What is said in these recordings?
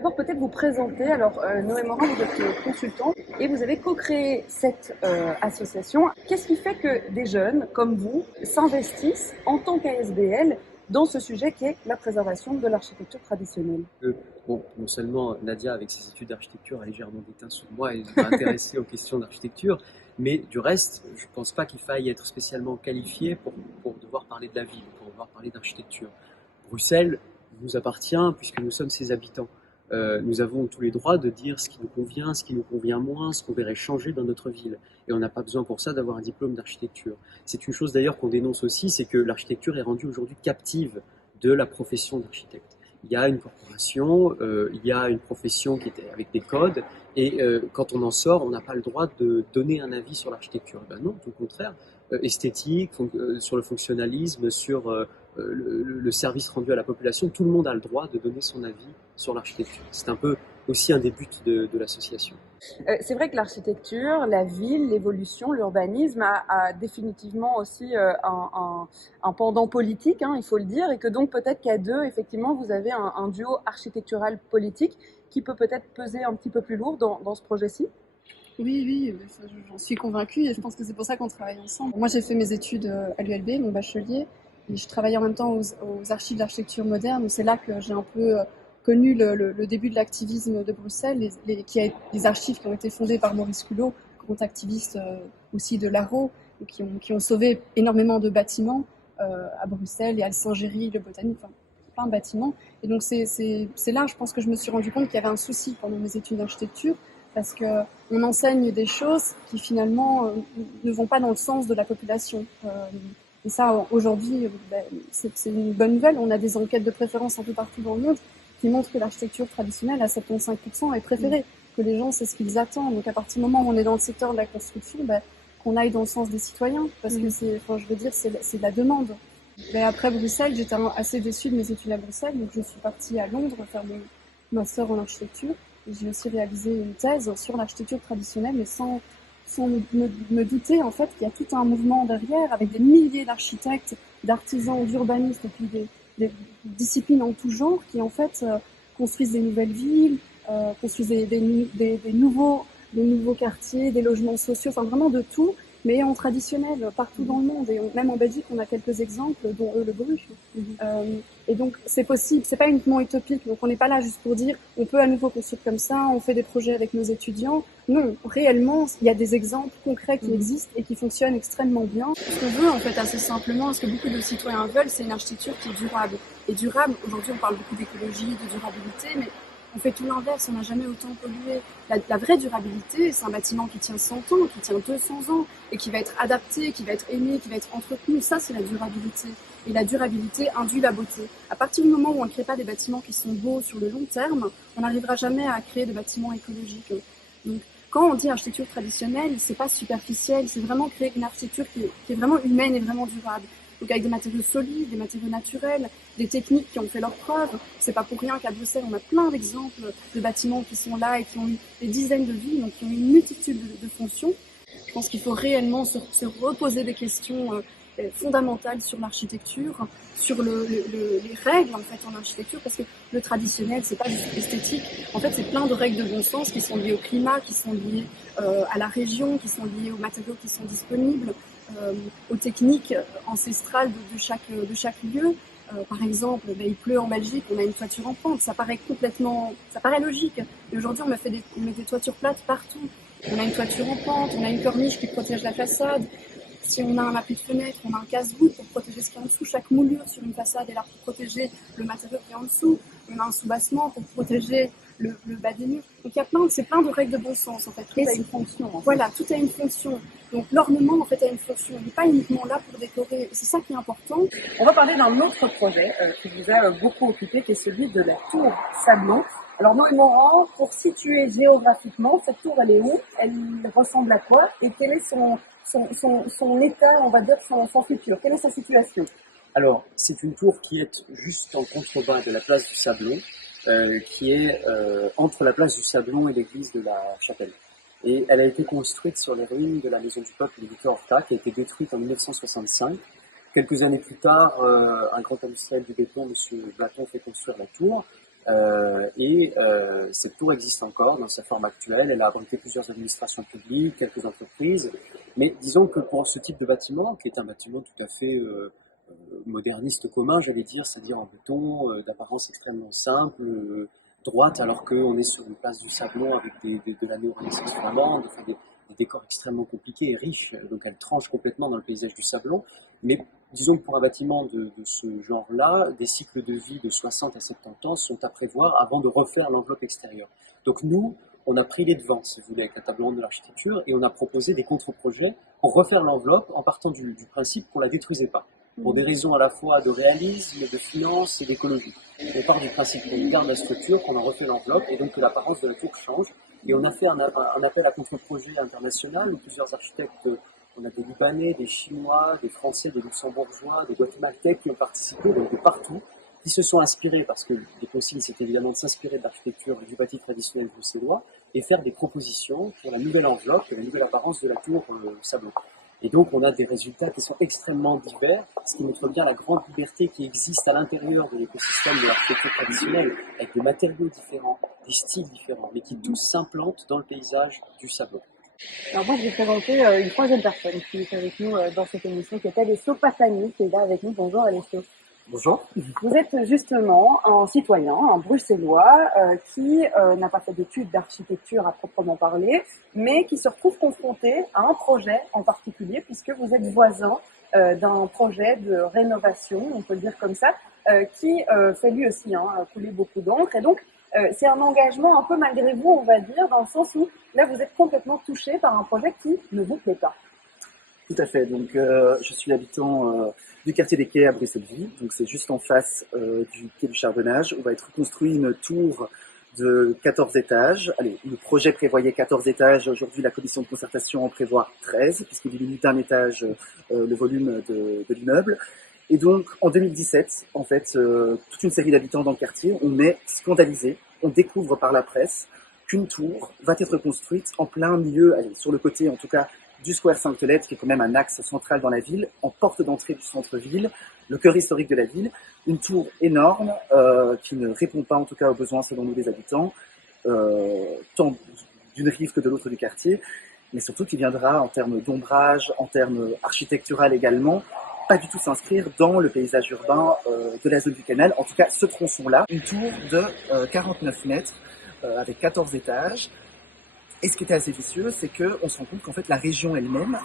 D'abord, peut-être vous présenter. Alors, Noé Morin, vous êtes consultant et vous avez co-créé cette association. Qu'est-ce qui fait que des jeunes comme vous s'investissent en tant qu'ASBL dans ce sujet qui est la préservation de l'architecture traditionnelle? Bon, non seulement Nadia, avec ses études d'architecture, a légèrement déteint sur moi et m'a intéressé aux questions d'architecture, mais du reste, je ne pense pas qu'il faille être spécialement qualifié pour devoir parler de la ville, pour devoir parler d'architecture. Bruxelles nous appartient puisque nous sommes ses habitants. Nous avons tous les droits de dire ce qui nous convient, ce qui nous convient moins, ce qu'on verrait changer dans notre ville. Et on n'a pas besoin pour ça d'avoir un diplôme d'architecture. C'est une chose d'ailleurs qu'on dénonce aussi, c'est que l'architecture est rendue aujourd'hui captive de la profession d'architecte. Il y a une corporation, il y a une profession qui est avec des codes, et quand on en sort, on n'a pas le droit de donner un avis sur l'architecture. Ben non, tout le contraire. Esthétique, sur le fonctionnalisme, sur le service rendu à la population, tout le monde a le droit de donner son avis sur l'architecture. C'est un peu aussi un des buts de l'association. C'est vrai que l'architecture, la ville, l'évolution, l'urbanisme a définitivement aussi un pendant politique, hein, il faut le dire, et que donc peut-être qu'à deux, effectivement, vous avez un duo architectural politique qui peut peut-être peser un petit peu plus lourd dans ce projet-ci. Oui, oui, j'en suis convaincue et je pense que c'est pour ça qu'on travaille ensemble. Moi, j'ai fait mes études à l'ULB, mon bachelier, et je travaillais en même temps aux archives d'architecture moderne. C'est là que j'ai un peu connu le début de l'activisme de Bruxelles, les archives qui ont été fondées par Maurice Culot, grand activiste aussi de l'Arro, qui ont sauvé énormément de bâtiments à Bruxelles et à Saint-Géry, le Botanique, enfin, plein de bâtiments. Et donc c'est là, je pense que je me suis rendu compte qu'il y avait un souci pendant mes études d'architecture, parce qu'on enseigne des choses qui finalement ne vont pas dans le sens de la population. Et ça, aujourd'hui, c'est une bonne nouvelle. On a des enquêtes de préférence un peu partout dans le monde qui montrent que l'architecture traditionnelle à 75% est préférée, que les gens, c'est ce qu'ils attendent. Donc à partir du moment où on est dans le secteur de la construction, qu'on aille dans le sens des citoyens, parce que je veux dire, c'est de la demande. Mais après Bruxelles, j'étais assez déçue de mes études à Bruxelles, donc je suis partie à Londres faire mon master en architecture. J'ai aussi réalisé une thèse sur l'architecture traditionnelle, mais sans me douter en fait qu'il y a tout un mouvement derrière, avec des milliers d'architectes, d'artisans, d'urbanistes, et puis des disciplines en tout genre, qui en fait construisent des nouvelles villes, construisent des nouveaux quartiers, des logements sociaux, enfin vraiment de tout, mais en traditionnel, partout dans le monde. Et même en Belgique, on a quelques exemples, dont le Bruges. Et donc, c'est possible, c'est pas uniquement utopique. Donc, on n'est pas là juste pour dire, on peut à nouveau construire comme ça, on fait des projets avec nos étudiants. Non, réellement, il y a des exemples concrets qui existent et qui fonctionnent extrêmement bien. Ce qu'on veut, en fait, assez simplement, ce que beaucoup de citoyens veulent, c'est une architecture qui est durable. Et durable, aujourd'hui, on parle beaucoup d'écologie, de durabilité, mais on fait tout l'inverse, on n'a jamais autant pollué. La vraie durabilité, c'est un bâtiment qui tient 100 ans, qui tient 200 ans, et qui va être adapté, qui va être aimé, qui va être entretenu. Ça, c'est la durabilité. Et la durabilité induit la beauté. À partir du moment où on ne crée pas des bâtiments qui sont beaux sur le long terme, on n'arrivera jamais à créer des bâtiments écologiques. Donc, quand on dit architecture traditionnelle, c'est pas superficiel, c'est vraiment créer une architecture qui est vraiment humaine et vraiment durable. Donc avec des matériaux solides, des matériaux naturels, des techniques qui ont fait leurs preuves. C'est pas pour rien qu'à Bruxelles, on a plein d'exemples de bâtiments qui sont là et qui ont eu des dizaines de vies, donc qui ont eu une multitude de fonctions. Je pense qu'il faut réellement se reposer des questions fondamentales sur l'architecture, sur les règles en fait en architecture, parce que le traditionnel, c'est pas juste esthétique. En fait, c'est plein de règles de bon sens qui sont liées au climat, qui sont liées à la région, qui sont liées aux matériaux qui sont disponibles, aux techniques ancestrales de chaque lieu. Par exemple, il pleut en Belgique, on a une toiture en pente, ça paraît logique. Et aujourd'hui, on met des toitures plates partout. On a une toiture en pente, on a une corniche qui protège la façade. Si on a un appui de fenêtre, on a un casse-voûte pour protéger ce qui est en dessous. Chaque moulure sur une façade est là pour protéger le matériau qui est en dessous. On a un soubassement pour protéger le bas des murs. Donc c'est plein de règles de bon sens en fait. Tout a une fonction. En fait. Voilà, tout a une fonction. Donc l'ornement en fait a une fonction. Il n'est pas uniquement là pour décorer. C'est ça qui est important. On va parler d'un autre projet qui vous a beaucoup occupé, qui est celui de la tour Sablon. Alors Noé Morin, pour situer géographiquement, cette tour elle est où? Elle ressemble à quoi? Et quel est son état, on va dire, son futur? Quelle est sa situation? Alors, c'est une tour qui est juste en contrebas de la place du Sablon, qui est entre la place du Sablon et l'église de la Chapelle. Et elle a été construite sur les ruines de la Maison du Peuple de Victor Horta, qui a été détruite en 1965. Quelques années plus tard, un grand industriel du béton, M. Baton, fait construire la tour. Cette tour existe encore dans sa forme actuelle. Elle a abrité plusieurs administrations publiques, quelques entreprises. Mais disons que pour ce type de bâtiment, qui est un bâtiment tout à fait moderniste commun, j'allais dire, c'est-à-dire en béton, d'apparence extrêmement simple, droite, alors qu'on est sur une place du Sablon avec de la néo-renaissance flamande, enfin des décors extrêmement compliqués et riches, donc elle tranche complètement dans le paysage du Sablon. Mais disons que pour un bâtiment de ce genre-là, des cycles de vie de 60 à 70 ans sont à prévoir avant de refaire l'enveloppe extérieure. Donc nous, on a pris les devants, si vous voulez, avec la table ronde de l'architecture, et on a proposé des contre-projets pour refaire l'enveloppe en partant du principe qu'on ne la détruisait pas, pour des raisons à la fois de réalisme, de finance et d'écologie. On part du principe qu'on garde la structure, qu'on en refait l'enveloppe, et donc que l'apparence de la tour change. Et on a fait un appel à contre-projet international où plusieurs architectes, on a des Libanais, des Chinois, des Français, des Luxembourgeois, des Guatémaltèques qui ont participé, donc de partout, qui se sont inspirés, parce que les consignes, c'est évidemment de s'inspirer de l'architecture et du bâti traditionnel bruxellois, et faire des propositions pour la nouvelle enveloppe et la nouvelle apparence de la tour Sablon. Et donc, on a des résultats qui sont extrêmement divers, ce qui montre bien la grande liberté qui existe à l'intérieur de l'écosystème de l'architecture traditionnelle, avec des matériaux différents, des styles différents, mais qui tous s'implantent dans le paysage du Sablon. Alors moi, je vais présenter une troisième personne qui est avec nous dans cette émission, qui est Alessio Passani, qui est là avec nous. Bonjour Alessio. Bonjour. Vous êtes justement un citoyen, un bruxellois, qui n'a pas fait d'études d'architecture à proprement parler, mais qui se retrouve confronté à un projet en particulier, puisque vous êtes voisin d'un projet de rénovation, on peut le dire comme ça, qui fait lui aussi couler beaucoup d'encre. Et donc, c'est un engagement un peu malgré vous, on va dire, dans le sens où là, vous êtes complètement touché par un projet qui ne vous plaît pas. Tout à fait. Donc, je suis habitant du quartier des Quais à Bruxelles-Ville. Donc, c'est juste en face du quai du Charbonnage, où va être construite une tour de 14 étages. Allez, le projet prévoyait 14 étages. Aujourd'hui, la commission de concertation en prévoit 13, puisqu'il diminue d'un étage le volume de l'immeuble. Et donc, en 2017, en fait, toute une série d'habitants dans le quartier, on est scandalisés. On découvre par la presse qu'une tour va être construite en plein milieu, allez, sur le côté en tout cas, du Square Sainte-Lettre, qui est quand même un axe central dans la ville, en porte d'entrée du centre-ville, le cœur historique de la ville. Une tour énorme qui ne répond pas en tout cas aux besoins selon nous des habitants, tant d'une rive que de l'autre du quartier, mais surtout qui viendra en termes d'ombrage, en termes architectural également, pas du tout s'inscrire dans le paysage urbain de la zone du canal, en tout cas ce tronçon-là. Une tour de 49 mètres avec 14 étages. Et ce qui était assez vicieux, c'est qu'on se rend compte qu'en fait la région elle-même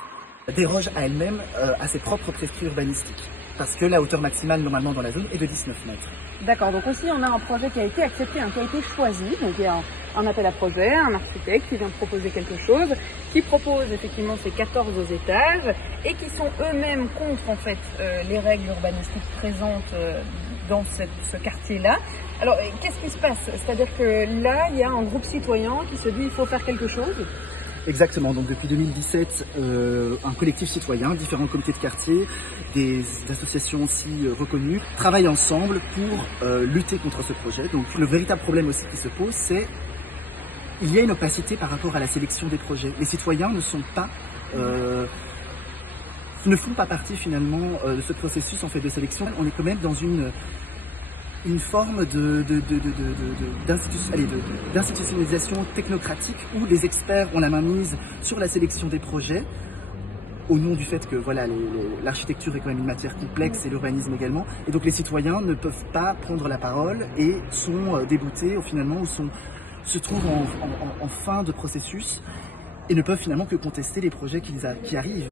déroge à elle-même à ses propres prescrits urbanistiques. Parce que la hauteur maximale normalement dans la zone est de 19 mètres. D'accord, donc aussi on a un projet qui a été accepté, qui a été choisi, donc il y a un appel à projet, un architecte qui vient proposer quelque chose, qui propose effectivement ces 14 étages et qui sont eux-mêmes contre en fait les règles urbanistiques présentes dans ce quartier-là. Alors qu'est-ce qui se passe? C'est-à-dire que là il y a un groupe citoyen qui se dit il faut faire quelque chose. Exactement, donc depuis 2017, un collectif citoyen, différents comités de quartier, des associations aussi reconnues, travaillent ensemble pour lutter contre ce projet. Donc le véritable problème aussi qui se pose, c'est il y a une opacité par rapport à la sélection des projets. Les citoyens ne sont pas... ne font pas partie finalement de ce processus en fait de sélection. On est quand même dans une forme d'institutionnalisation technocratique où les experts ont la main mise sur la sélection des projets au nom du fait que voilà, l'architecture est quand même une matière complexe et l'urbanisme également. Et donc les citoyens ne peuvent pas prendre la parole et sont déboutés finalement ou se trouvent en fin de processus et ne peuvent finalement que contester les projets qui arrivent.